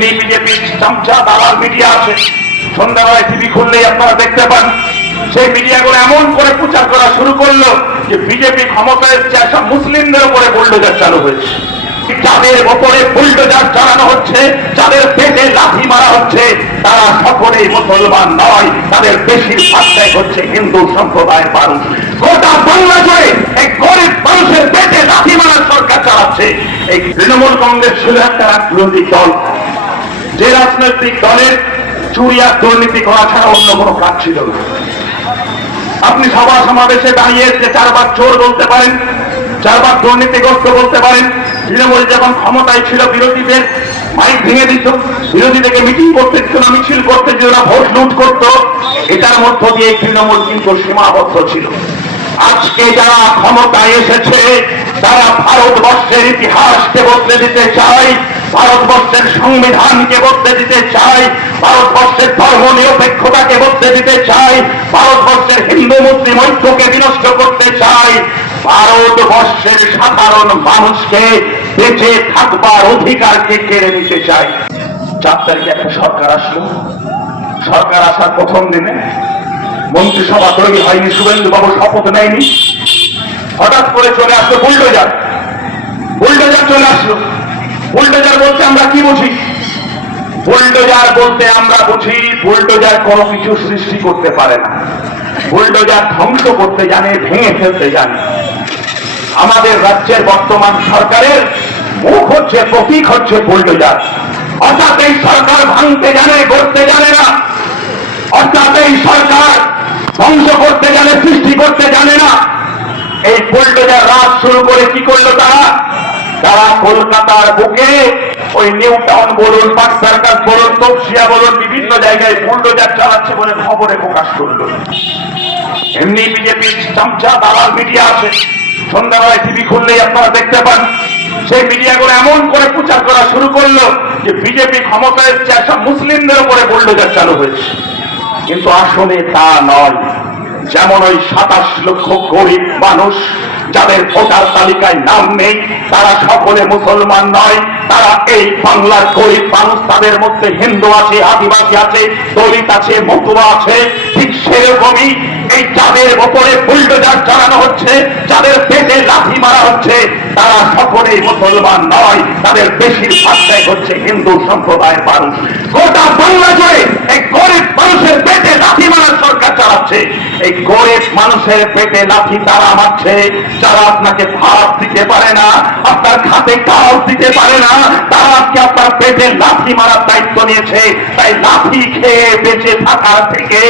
এমনি বিজেপি চামচা দালাল মিডিয়া আছে, সন্ধ্যাবেলায় টিভি খুললেই আপনারা দেখতে পান সেই মিডিয়াগুলো এমন করে প্রচার করা শুরু করলো যে বিজেপি ক্ষমতায় এসেছে, সব মুসলিমদের উপরে বুলডোজার চালু হয়েছে। যাদের ওপরে বুলডোজার চালানো হচ্ছে, যাদের পেটে লাথি মারা হচ্ছে, তারা সকলেই মুসলমান নয়, তাদের বেশিরভাগটাই হচ্ছে হিন্দু সম্প্রদায়ের মানুষ। গোটা বাংলা জুড়ে এই গরিব মানুষের পেটে লাথি মারার সরকার চালাচ্ছে। এই তৃণমূল কংগ্রেস ছিল একটা রাজনৈতিক দল, যে রাজনৈতিক দলের চুরি আর দুর্নীতি করা ছাড়া অন্য কোনো কাজ ছিল না। আপনি সভা সমাবেশে দাঁড়িয়ে যে চারবার চোর বলতে পারেন, চারবার দুর্নীতিগ্রস্ত বলতে পারেন। তৃণমূল যখন ক্ষমতায় ছিল বিরোধীদের মাইক ভেঙে দিত, বিরোধীদেরকে মিটিং করতে দিত না, মিছিল করতে দিত না, ভোট লুট করত। এটার মধ্য দিয়ে তৃণমূল কিন্তু সীমাবদ্ধ ছিল। আজকে যারা ক্ষমতায় এসেছে তারা ভারতবর্ষের ইতিহাসকে বদলে দিতে চায়, ভারতবর্ষের সংবিধানকে বদলে দিতে চায়, ভারতবর্ষের ধর্ম নিরপেক্ষতাকে বদলে দিতে চায়, ভারতবর্ষের হিন্দু মুসলিম ঐক্যকে বিনষ্ট করতে চায়, ভারতবর্ষের সাধারণ মানুষকে বেঁচে থাকবার অধিকারকে কেড়ে নিতে চায়। 4 তারিখে একটা সরকার আসলো। সরকার আসার প্রথম দিনে মন্ত্রিসভা তৈরি হয়নি, শুভেন্দু বাবু শপথ নেয়নি, হঠাৎ করে চলে আসলো বুলডোজার। বুলডোজার চলে আসলো। বুলডোজার বলতে আমরা কি বুঝি? বুলডোজার বলতে আমরা বুঝি বুলডোজার কোনো কিছু সৃষ্টি করতে পারে না, বুলডোজার ধ্বংস করতে জানে, ভেঙে ফেলতে জানে। আমাদের রাজ্যের বর্তমান সরকারের মুখ হচ্ছে, প্রতীক হচ্ছে বুলডোজার। অর্থাৎ এই সরকার ভাঙতে জানে, করতে জানে না। অর্থাৎ এই সরকার ধ্বংস করতে জানে, সৃষ্টি করতে জানে না। এই বুলডোজার রাজ শুরু করে কি করলো তারা? তারা কলকাতার বুকে ওই নিউ টাউন বলুন, পার্ক সার্কাস বলুন, তপসিয়া বলুন, বিভিন্ন জায়গায় বুলডোজার চালাচ্ছে বলে খবরে প্রকাশ করলো। এমনি বিজেপি চামচা দালাল মিডিয়া আছে, সন্ধ্যাবেলায় টিভি খুললেই আপনারা দেখতে পান সেই মিডিয়াগুলো এমন করে প্রচার করা শুরু করলো যে বিজেপি ক্ষমতায় এসেছে, সব মুসলিমদের উপরে বুলডোজার চালু হয়েছে। কিন্তু আসলে তা নয়। যেমন ওই 27 লক্ষ গরিব মানুষ যাদের ভোটার তালিকায় নাম নেই, তারা সকলে মুসলমান নয়, তারা এই বাংলার গরিব মানুষ। তাদের মধ্যে হিন্দু আছে, আদিবাসী আছে, দলিত আছে, মতুয়া আছে। ঠিক সেরকমই এই যাদের ওপরে বুলডোজার চালানো হচ্ছে, যাদের পেটে লাথি মারা হচ্ছে, তারা সকলেই মুসলমান নয়, তাদের বেশিরভাগটাই হচ্ছে হিন্দু সম্প্রদায়ের মানুষ। গোটা বাংলা জুড়ে এই গরিব মানুষের পেটে লাথি মারার সরকার চালাচ্ছে। এই গরিব মানুষের পেটে লাথি তারা মারছে যারা আপনাকে ভাত দিতে পারে না, আপনার খাতে কাজ দিতে পারে না, তারা আজকে আপনার পেটে লাথি মারার দায়িত্ব নিয়েছে। তাই লাথি খেয়ে বেঁচে থাকার থেকে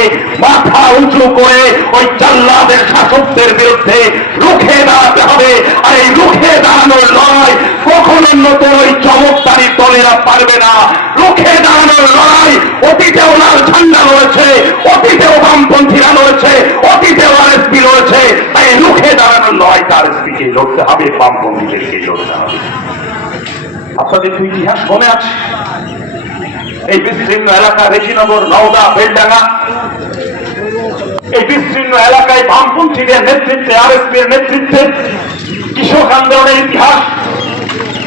মাথা উঁচু করে ওই জাল্লাদের শাসকদের বিরুদ্ধে রুখে দাঁড়াতে হবে। আর এই রুখে দাঁড়ানোর লড়াই কখনো নতুন ওই চমৎকারী দলেরা পারবে না। রুখে দাঁড়ানোর লড়াই অতীতেও লাল ঝান্ডা রয়েছে, অতীতেও বামপন্থীরা রয়েছে, অতীতেও আরএসপি রয়েছে। তাই রুখে দাঁড়ানোর লড়াইটা আরএসপিকে লড়তে হবে, বামপন্থীদেরকে লড়তে হবে। আপনাদের তো ইতিহাস মনে আছে, এই বিস্তীর্ণ এলাকা রেজিনগর, নওদা, বেলডাঙ্গা, এই বিস্তীর্ণ এলাকায় বামপন্থীদের নেতৃত্বে, আরএসপির নেতৃত্বে কৃষক আন্দোলনের ইতিহাস।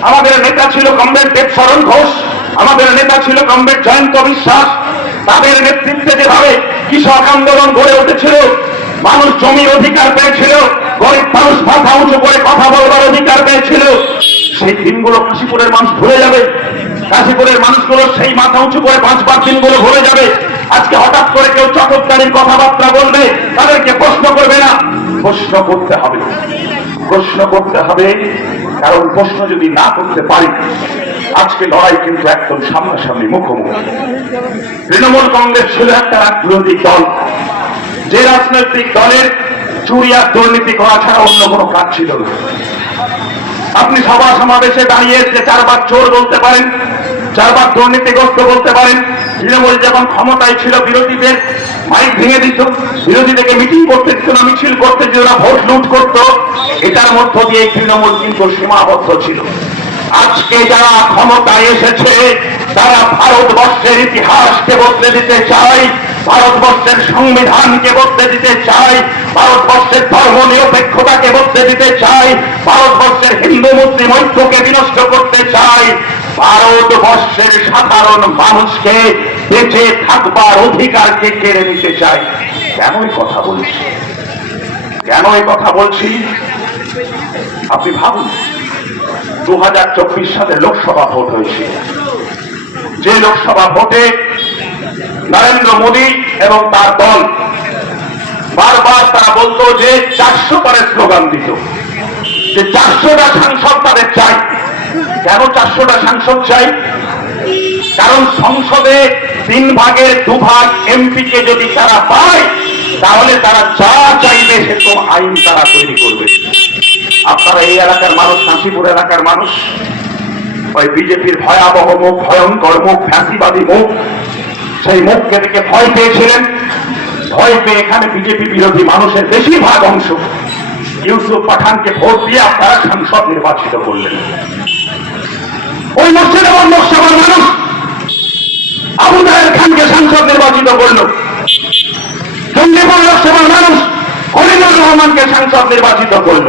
আমাদের নেতা ছিল কমরেড দেবশরণ ঘোষ, আমাদের নেতা ছিল কমরেড জয়ন্ত বিশ্বাস। তাদের নেতৃত্বে যেভাবে কৃষক আন্দোলন গড়ে উঠেছিল, মানুষ জমির অধিকার পেয়েছিল, গরিব মানুষ মাথা উঁচু করে কথা বলবার অধিকার পেয়েছিল, সেই দিনগুলো কাশীপুরের মানুষ ভুলে যাবে। কাশীপুরের মানুষগুলো সেই মাথা উঁচু করে বাঁচবার দিনগুলো ভুলে যাবে। আজকে হঠাৎ করে কেউ চটকদারির কথাবার্তা বলবে, তাদেরকে প্রশ্ন করবে না। প্রশ্ন করতে হবে, প্রশ্ন করতে হবে। কারণ প্রশ্ন যদি না করতে পারি, আজকে লড়াই কিন্তু একদম সামনাসামনি, মুখোমুখি। তৃণমূল কংগ্রেস ছিল একটা রাজনৈতিক দল, যে রাজনৈতিক দলের চুরি আর দুর্নীতি করা ছাড়া অন্য কোনো কাজ ছিল না। আপনি সভা সমাবেশে দাঁড়িয়ে যে চারবার চোর বলতে পারেন, চারবার দুর্নীতিগ্রস্ত বলতে পারেন। তৃণমূল যখন ক্ষমতায় ছিল বিরোধীদের মাইক ভেঙে দিত, বিরোধীদেরকে মিটিং করতে দিত না, মিছিল করতে দিত না, ভোট লুট করত। এটার মধ্য দিয়ে তৃণমূল কিন্তু সীমাবদ্ধ ছিল। আজকে যারা ক্ষমতায় এসেছে তারা ভারতবর্ষের ইতিহাসকে বদলে দিতে চায়, ভারতবর্ষের সংবিধানকে বদলে দিতে চায়, ভারতবর্ষের ধর্ম নিরপেক্ষতাকে বদলে দিতে চায়, ভারতবর্ষের হিন্দু মুসলিম ঐক্যকে বিনষ্ট করতে চায়, ভারতবর্ষের সাধারণ মানুষকে বেঁচে থাকবার অধিকারকে কেড়ে নিতে চায়। কেন এই কথা বলছি? কেন এই কথা বলছি? আপনি ভাবুন, 2024 সালে লোকসভা ভোট হয়েছে। যে লোকসভা ভোটে নরেন্দ্র মোদী এবং তার দল বারবার তারা বলতো যে 400 পারের স্লোগান দিত, যে 400টা সাংসদ তাদের চাই। কেন 400টা সাংসদ চাই? কারণ সংসদে 3 ভাগের 2 ভাগ এমপিকে যদি তারা পায়, তাহলে তারা যা চাইবে সেরকম আইন তারা তৈরি করবে। আপনারা এই এলাকার মানুষ, কাশীপুর এলাকার মানুষ, ওই বিজেপির ভয়াবহ মুখ, ভয়ঙ্কর মুখ, ফ্যাসিবাদী মুখ, সেই মুখকে দেখে ভয় পেয়েছিলেন। ভয় পেয়ে এখানে বিজেপি বিরোধী মানুষের বেশিরভাগ অংশ ইউসুফ পাঠানকে ভোট দিয়ে আপনারা সাংসদ নির্বাচিত করলেন। ওই মুর্শিদাবাদ লোকসভার মানুষ আবু জাহেল খানকে সাংসদ নির্বাচিত করল। চন্ডীপুর লোকসভার মানুষ খলিলুর রহমানকে সাংসদ নির্বাচিত করল।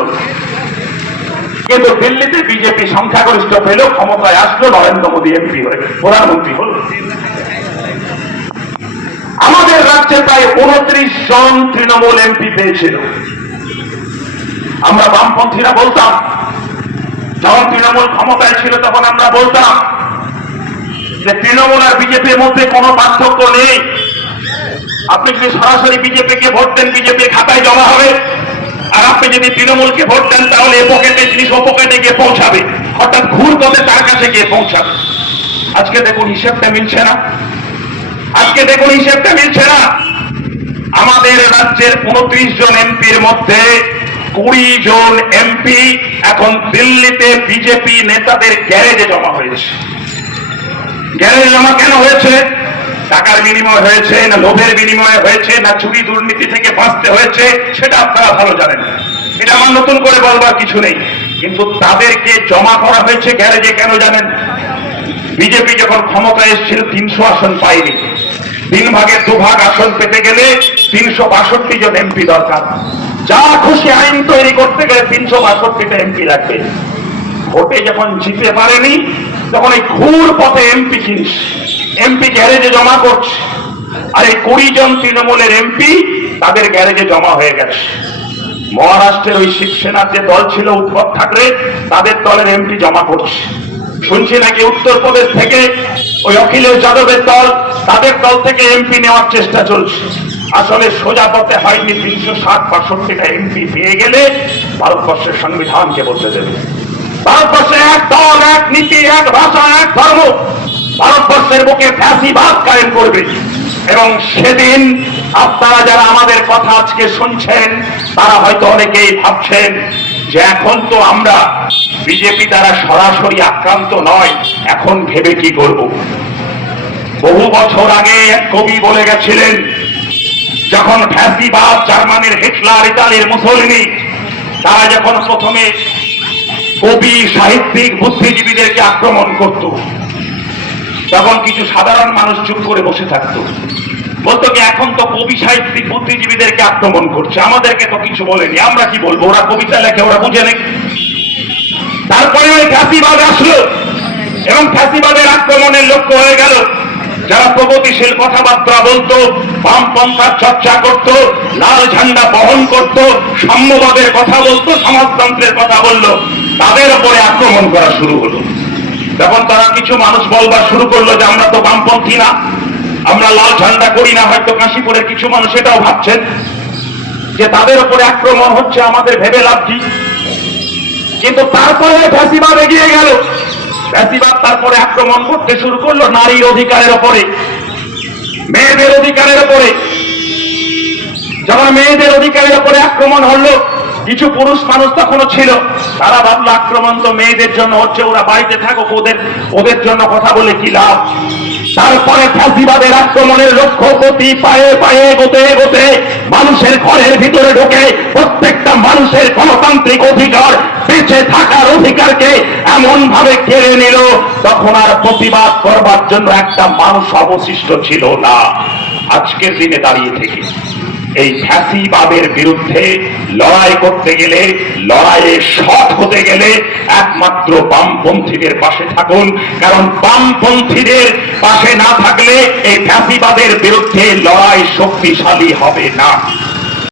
কিন্তু দিল্লিতে বিজেপি সংখ্যাগরিষ্ঠ পেল, ক্ষমতায় আসলো, নরেন্দ্র মোদী এমপি হয়ে প্রধানমন্ত্রী হল। আমাদের রাজ্যে প্রায় 29 জন তৃণমূল এমপি পেয়েছিল। আমরা বামপন্থীরা বলতাম, যখন তৃণমূল ক্ষমতায় ছিল তখন আমরা বলতাম যে তৃণমূল আর বিজেপির মধ্যে কোনো পার্থক্য নেই। আপনি যদি সরাসরি বিজেপিকে ভোট দেন, বিজেপির খাতায় জমা হবে, আর আপনি যদি তৃণমূলকে ভোট দেন তাহলে এ পকেটে জিনিস ও পকেটে গিয়ে পৌঁছাবে, অর্থাৎ ঘুর পথে তার কাছে গিয়ে পৌঁছাবে। আজকে দেখুন হিসেবটা মিলছে না। আজকে দেখুন হিসেবটা মিলছে না। আমাদের রাজ্যের 29 জন এমপির মধ্যে 20 জন এমপি এখন দিল্লিতে বিজেপি নেতাদের গ্যারেজে জমা হয়েছে। গ্যারেজে জমা কেন হয়েছে? টাকার বিনিময় হয়েছে, না লোভের বিনিময়ে হয়েছে, না চুরি দুর্নীতি থেকে বাঁচতে হয়েছে, সেটা আপনারা ভালো জানেন। এটা আমার নতুন করে বলবার কিছু নেই। কিন্তু তাদেরকে জমা করা হয়েছে গ্যারেজে কেন জানেন? বিজেপি যখন ক্ষমতায় এসেছিল 300 আসন পায়নি। 3 ভাগের 2 ভাগ আসন পেতে গেলে 362 জন এমপি দরকার। যা খুশি আইন তৈরি করতে গেলে 362টা এমপি লাগবে। ভোটে যখন জিতে পারেনি তখন এই ঘুর পথে এমপি জিনিস এমপি গ্যারেজে জমা করছে। আর এই 20 জন তৃণমূলের এমপি তাদের গ্যারেজে জমা হয়ে গেছে। মহারাষ্ট্রের ওই শিবসেনার যে দল ছিল উদ্ধব ঠাকরে, তাদের দলের এমপি জমা করছে। শুনছি নাকি উত্তরপ্রদেশ থেকে ওই অখিলেশ যাদবের দল, তাদের দল থেকে এমপি নেওয়ার চেষ্টা চলছে। আসলে সোজা পথে হয়নি। 360-65টা এমপি পেয়ে গেলে ভারতবর্ষের সংবিধানকে বদলে দেবে। ভারতবর্ষে এক দল, এক নীতি, এক ভাষা, এক ধর্ম ভারতবর্ষের বুকে ফ্যাসিবাদ কায়েম করবে। এবং সেদিন আপনারা যারা আমাদের কথা আজকে শুনছেন, তারা হয়তো অনেকেই ভাবছেন যে এখন তো আমরা বিজেপি দ্বারা সরাসরি আক্রান্ত নয়, এখন ভেবে কি করব। বহু বছর আগে এক কবি বলে গেছিলেন, যখন ফ্যাসিবাদ, জার্মানির হিটলার, ইতালির মুসলিনি, তারা যখন প্রথমে কবি, সাহিত্যিক, বুদ্ধিজীবীদেরকে আক্রমণ করত, তখন কিছু সাধারণ মানুষ চুপ করে বসে থাকতো, বলতো কি এখন তো কবি, সাহিত্যিক, বুদ্ধিজীবীদেরকে আক্রমণ করছে, আমাদেরকে তো কিছু বলেনি, আমরা কি বলবো, ওরা কবিতা লেখে, ওরা বুঝে নেই। তারপরে ওই ফ্যাসিবাদ আসলো এবং ফ্যাসিবাদের আক্রমণের লক্ষ্য হয়ে গেল যারা প্রগতিশীল কথাবার্তা বলতো, বামপন্থার চর্চা করত, লাল ঝান্ডা বহন করত, সাম্যবাদের কথা বলতো, সমাজতন্ত্রের কথা বললো, তাদের উপরে আক্রমণ করা শুরু হলো। তখন তারা কিছু মানুষ বলবার শুরু করলো যে আমরা তো বামপন্থী না, আমরা লাল ঝান্ডা করি না। হয়তো কাশীপুরের কিছু মানুষ এটাও ভাবছেন যে তাদের উপরে আক্রমণ হচ্ছে, আমাদের ভেবে লাভ কি। কিন্তু তারপরে ফ্যাসিবাদ এগিয়ে গেল। ফ্যাসিবাদ তারপরে আক্রমণ করতে শুরু করলো নারীর অধিকারের উপরে, মেয়েদের অধিকারের উপরে। যখন মেয়েদের অধিকারের উপরে আক্রমণ হলো, কিছু পুরুষ মানুষ তখনও ছিল, তারা ভাবলো আক্রমণ তো মেয়েদের জন্য হচ্ছে, ওরা বাড়িতে থাকুক, ওদের জন্য কথা বলে কি লাভ। তারপরে ফ্যাসিবাদের আক্রমণের লক্ষ্য গতি পায়ে পায়ে এগোতে এগোতে মানুষের ঘরের ভিতরে ঢোকে প্রত্যেকটা মানুষের গণতান্ত্রিক অধিকার, বেঁচে থাকার অধিকারকে এমন ভাবে কেড়ে নিল, তখন আর প্রতিবাদ করবার জন্য একটা মানুষ অবশিষ্ট ছিল না। আজকের দিনে দাঁড়িয়ে থেকে এই ফ্যাসিবাদের বিরুদ্ধে লড়াই করতে গেলে, লড়াইয়ে সৎ হতে গেলে একমাত্র বামপন্থীদের পাশে থাকুন, কারণ বামপন্থীদের পাশে না থাকলে এই ফ্যাসিবাদের বিরুদ্ধে লড়াই শক্তিশালী হবে না।